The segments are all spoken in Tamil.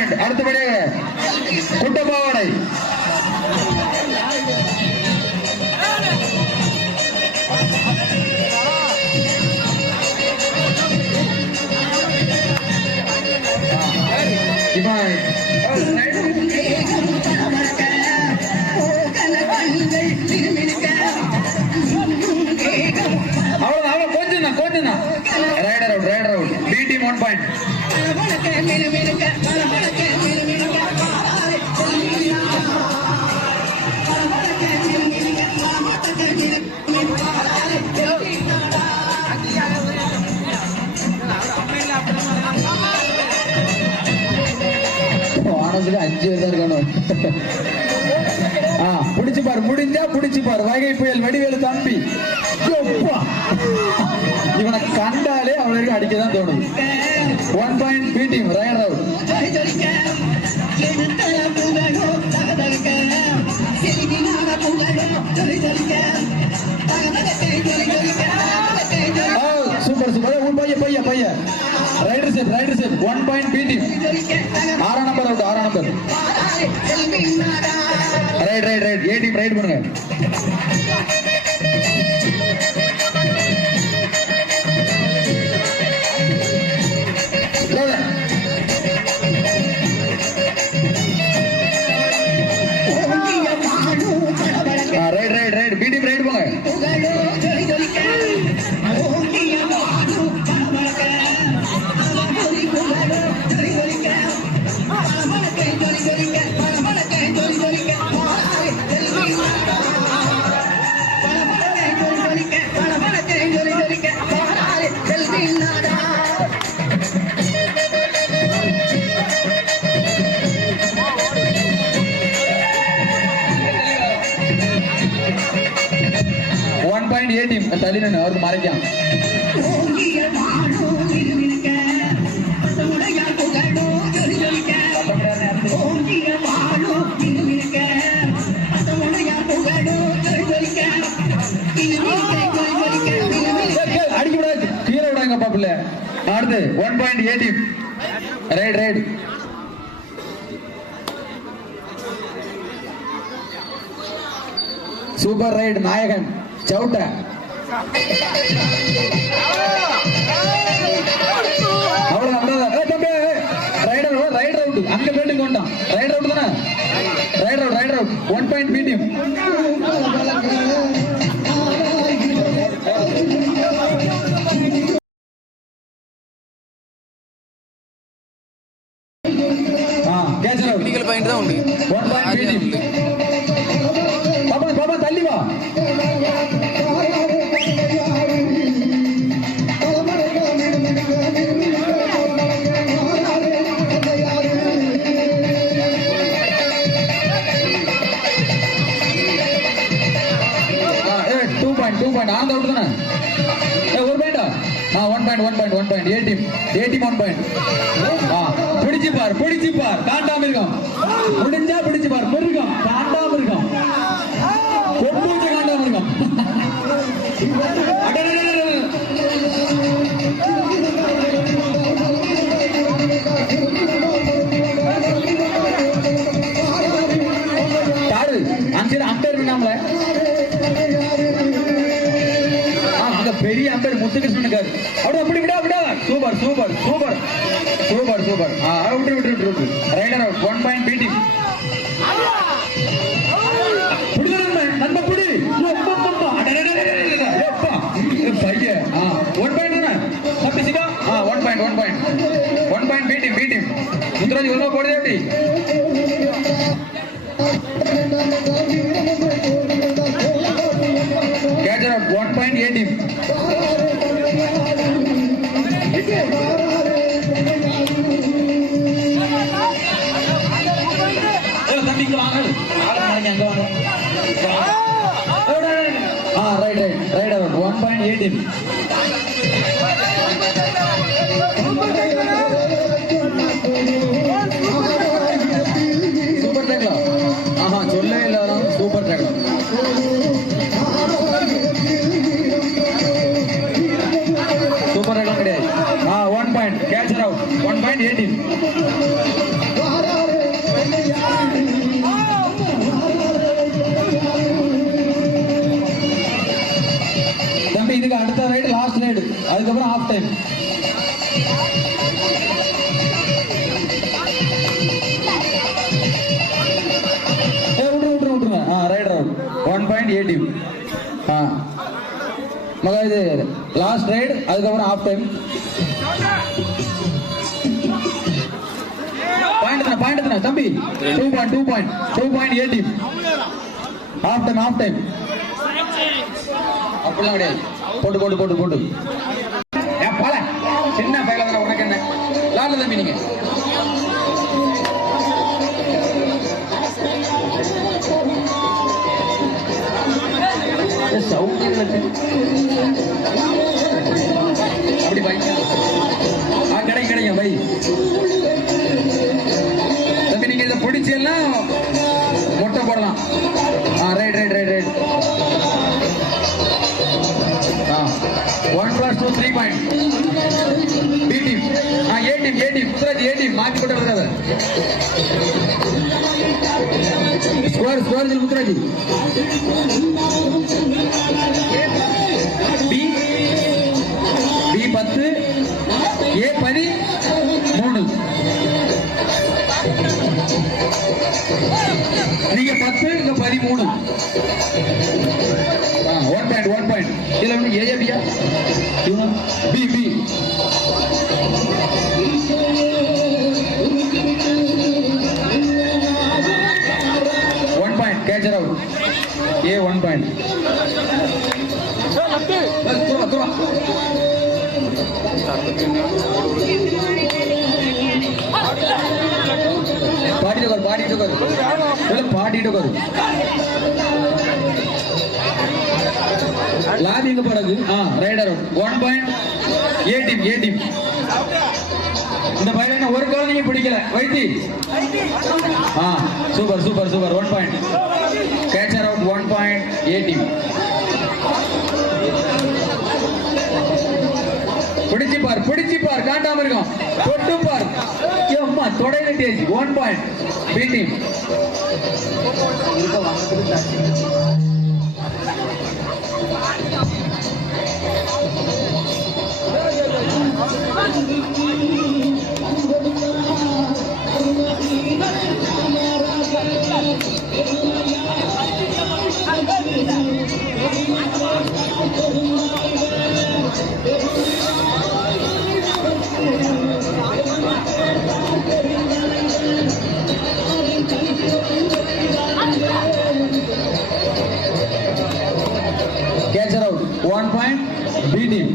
பாயிண்ட். அடுத்தபடியாக குட்டப்பாவடை raider out. B team 1 point. ஆனந்துக்கு 5 பேர் தான் இருக்கணும். புடிச்சு பாரு, முடிஞ்சா புடிச்சு பாரு. வகை புயல் வடிவேலு தம்பி இவனை கண்டாலே அவளுக்கு அடிக்கதான் தோணுது. 1 point. B team raider out. Super super. பைய raider set 1 point. B team 6 number out. 6 number. Raid A team raid பண்ணுங்க. ரைட் பி டீம் ரைட் போங்க. ஏ டீம் தள்ளி நின்று அவருக்கு மறைக்காம. அடிக்கூடாது, கீழே விடாங்க பாப்புல. அடுத்து 1 point. A team raid. Super raid நாயகன் சவுட்ட. Raider out. அங்க பேட்டிங் கொண்டான். ரைடர் அவுட் தானே. Raider out. 1 point. B team. Point தான் உண்டு. 1 பாயிண்ட். B team. பாப்பா தள்ளி வா. ஆனந்த அவுட் தானே. 1 பாயிண்டா. 1 பாயிண்ட். A team 1 point. பிடிச்சு பார் காண்டாமிருகம். முடிஞ்சா பிடிச்சு பார். மிருகம் காண்டாமிருகம். கொம்பூச்ச காண்டாமிருகம். தாடு அஞ்சு அம்பேர் வேணாம்ல. பெரிய அம்பேர் முத்துகிருஷ்ணன் இருக்காரு. அப்படி விடா. சூப்பர். விட்டு. Raider out. 1 point. B team. நண்ப புடி. பைய 1 பாயிண்ட் தானே. தப்பிச்சிக்கா. 1 பாயிண்ட். B team. முத்துராஜ் ஒழுங்கா போடுதே அப்படி. Catcher out. 1 point. A team. Raid out. 1 point. A team. Super tackle. சொல்லே எல்லாரும் சூப்பர் டேக்லா. சூப்பர் டேக்லா கிடையாது. 1 point. Catcher out. 1 point. A team. Time. விட்டுருங்க. Raid round 1 point A team. மகா இது லாஸ்ட் ரைடு, அதுக்கப்புறம் ஆஃப் டைம். பாயிண்ட் தம்பி. 2 point A team. Half time. அப்படிலாம் கிடையாது. போட்டு ஏன் போல சின்ன பையில தானே, உனக்கு என்ன லாட்ல தம்பி நீங்க. அப்படி பை கிடைக்கும் பை தம்பி. நீங்க இதை பிடிச்சி எல்லாம் மொட்டை போடலாம். Raid 1+2 3 point. B team. A team Kuthraj. A team மாத்தி போட்டு இருக்காத. ஸ்கோர் குத்ராஜ். B 10 A 13. நீங்க 10 இங்க 13. 1 பாயிண்ட். இதுல வந்து A B B 1 point. Catcher out. A 1 point. பாடிட்டு லாபிங்க படகு. Raider 1 point. A team. இந்த பையனை ஒரு குழந்தைங்க பிடிக்கல வைத்தி. Super 1 point. Catcher out 1 point A team. பிடிச்சு பார் காட்டாம இருக்கும். தொட்டு பார். அம்மா தொடையில டேஜ். 1 point B team. Catcher out 1 point B team.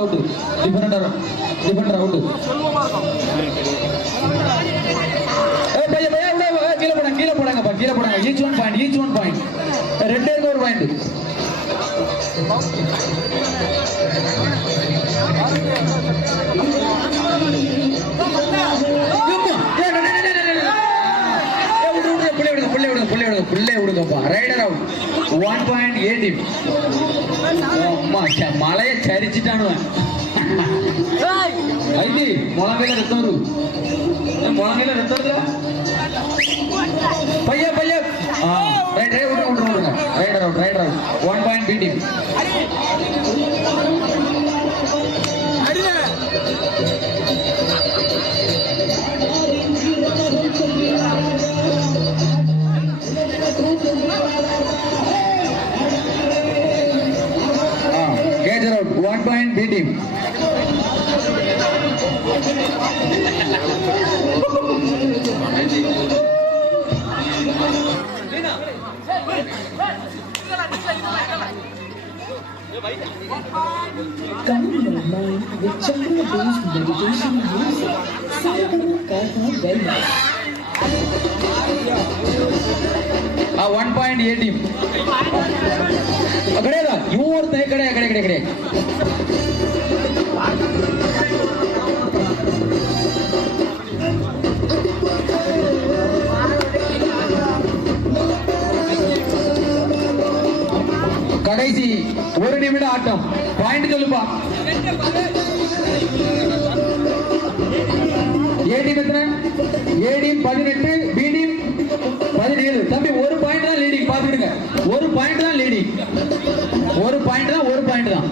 out. Defender out. கீழே போடாங்க. Each one point. ரெண்டே ஒரு point. Raider out 1 point A team. மலையை சரிச்சிட்டானுவன். ஐடி முழங்கையில ரத்தம் வருது. பையா raider out 1 point B team. Catcher out 1 point B team. Calm your mind with chakra-based meditation music. Sadhana Karma Wellness. 1 point A team. ಕಡೆಯಲ್ಲ ಇವ್ರ ಕಡೆ கடைசி 1 நிமிட ஆட்டம். பாயிண்ட் சொல்லுப்பா. ஏ டீம் எத்தனை? A team 18, B team 17. தம்பி ஒரு பாயிண்ட் தான் லீடிங், பாத்துக்கிடுங்க. ஒரு பாயிண்ட் தான் லீடிங், ஒரு பாயிண்ட் தான், ஒரு பாயிண்ட் தான்.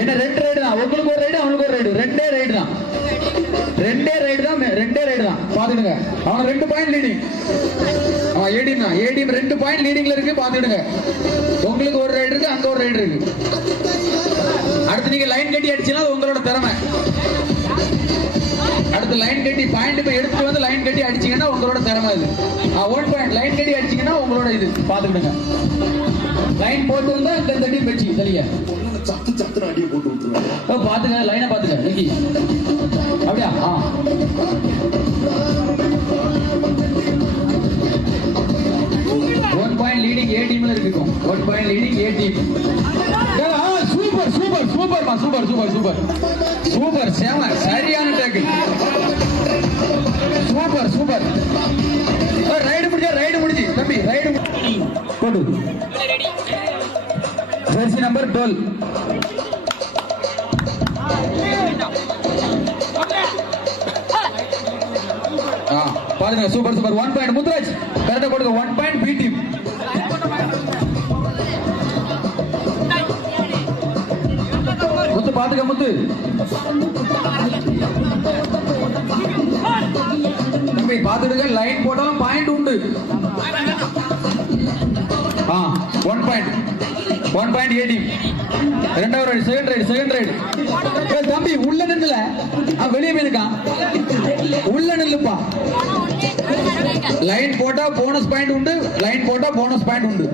என்ன 2 ரைடு தான், உங்களுக்கு ஒரு ரைடு அவங்களுக்கு ஒரு ரைடு, 2 ரைடு தான், 2 ரைடு தான், 2 ரைடு தான், பாத்துக்கிடுங்க. அவங்க 2 பாயிண்ட் லீடிங். ஏ டீம் தான், ஏ டீம் 2 பாயிண்ட் லீடிங்ல இருக்கு, பாத்துக்கிடுங்க. உங்களுக்கு ஒரு ரைடு இருக்கு, அங்க ஒரு ரைடு இருக்கு. அடுத்து நீங்க லைன் கட்டி அடிச்சீங்கன்னா அது உங்களோட திறமை. அடுத்து லைன் கட்டி பாயிண்ட் போய் எடுத்துட்டு வந்து லைன் கட்டி அடிச்சீங்கன்னா உங்களோட திறமை இது. 1 பாயிண்ட் லைன் கட்டி அடிச்சீங்கன்னா உங்களோட இது, பாத்துக்கிடுங்க. லைன் போட்டு வந்தா இந்த டீம் வச்சு தெரிய சத்து சத்துன்னு அடியை போட்டு விட்டுருவாங்க. பாத்துக்க, லைனை பாத்துக்க நிக்கி. அப்படியா? 1 பாயிண்ட் லீடிங் ஏ டீம்ல இருக்கும். 1 பாயிண்ட் லீடிங் ஏ டீம். சூப்பர் சூப்பர் சூப்பர்மா, சூப்பர் சூப்பர் சூப்பர் சூப்பர், செம, சரியான டேக்கிள், சூப்பர் சூப்பர். ரைடு முடிஞ்சா, ரைடு முடிஞ்சு தம்பி, ரைடு போடு. Jersey number 12. பாருங்க, சூப்பர் சூப்பர். 1 பாயிண்ட் முத்துராஜ், கரெக்டா கொடுங்க. 1 பாயிண்ட் பி டீம். முத்து பாத்துக்க, முத்து தம்பி பாத்துடுங்க. லைன் போட்டாலும் பாயிண்ட் உண்டு. 1 பாயிண்ட், 1 பாயிண்ட் ஏ டீம். ரெண்டாவது raid, second raid, second raid. தம்பி உள்ள நின்னுல, வெளியே போயிருக்கான், உள்ள நில்லுப்பா. லைன் போட்டா போனஸ் பாயிண்ட் உண்டு, லைன் போட்டா போனஸ் பாயிண்ட் உண்டு.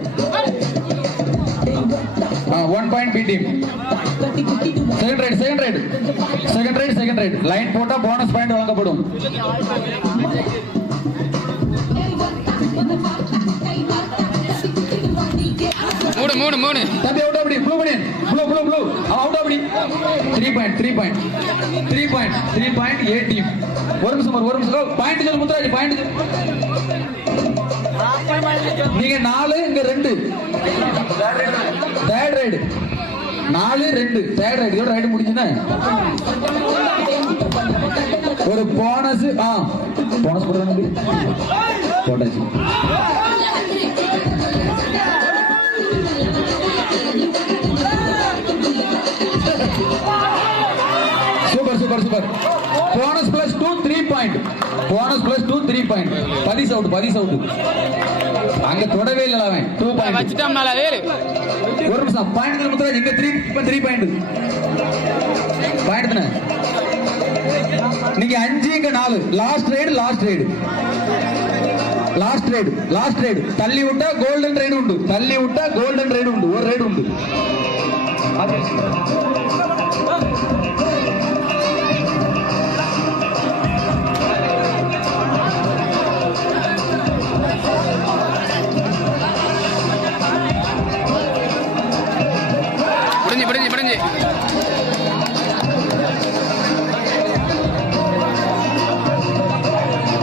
1 point B team. Second raid, second raid, second raid, second raid. Line போட்டா போனஸ் பாயிண்ட் வழங்கப்படும். மூணு தம்பி அவுட். அப்படி ப்ளூ பனியன், ப்ளூ ப்ளூ ப்ளூ அவுட். அப்படி 3 point, 3 point, 3 point, 3 point A team. ஒரு நிமிஷம், ஒரு நிமிஷம். பாயிண்ட் சொல்லு முத்துராஜ், பாயிண்ட். நீங்க 4, இங்க 2. Third ride 4, 2 third ride. இதோட ரைடு முடிஞ்சுன்னா ஒரு போனஸ். போனஸ் போடுறாங்க, போட்டாச்சு. Super super super. Bonus plus 2 3 point. Bonus plus 2 3 point. 10 out, 10 out. அங்க தொடவே இல்ல அவன். 2 பாயிண்ட் வச்சிட்டாம்னால வேறு. ஒரு நிமிஷம். பாயிண்ட் முத்துராஜ், இங்க 3 பாயிண்ட். பாயிண்ட் தானே நீங்க 5, இங்க 4. Last ride, last ride, last ride, last ride. தள்ளி விட்டா கோல்டன் ரைடு உண்டு, தள்ளி விட்டா கோல்டன் ரைடு உண்டு. ஒரு ரைடு உண்டு. முடிஞ்சு.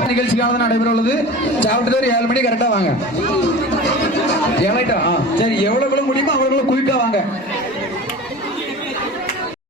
நிகழ்ச்சிக்காக நடைபெற உள்ளது. சாப்பிட்டு 7 மணி கரெக்டா வாங்க. 7 சரி, எவ்வளவு முடியுமோ அவ்வளவு குயிக்கா வாங்க.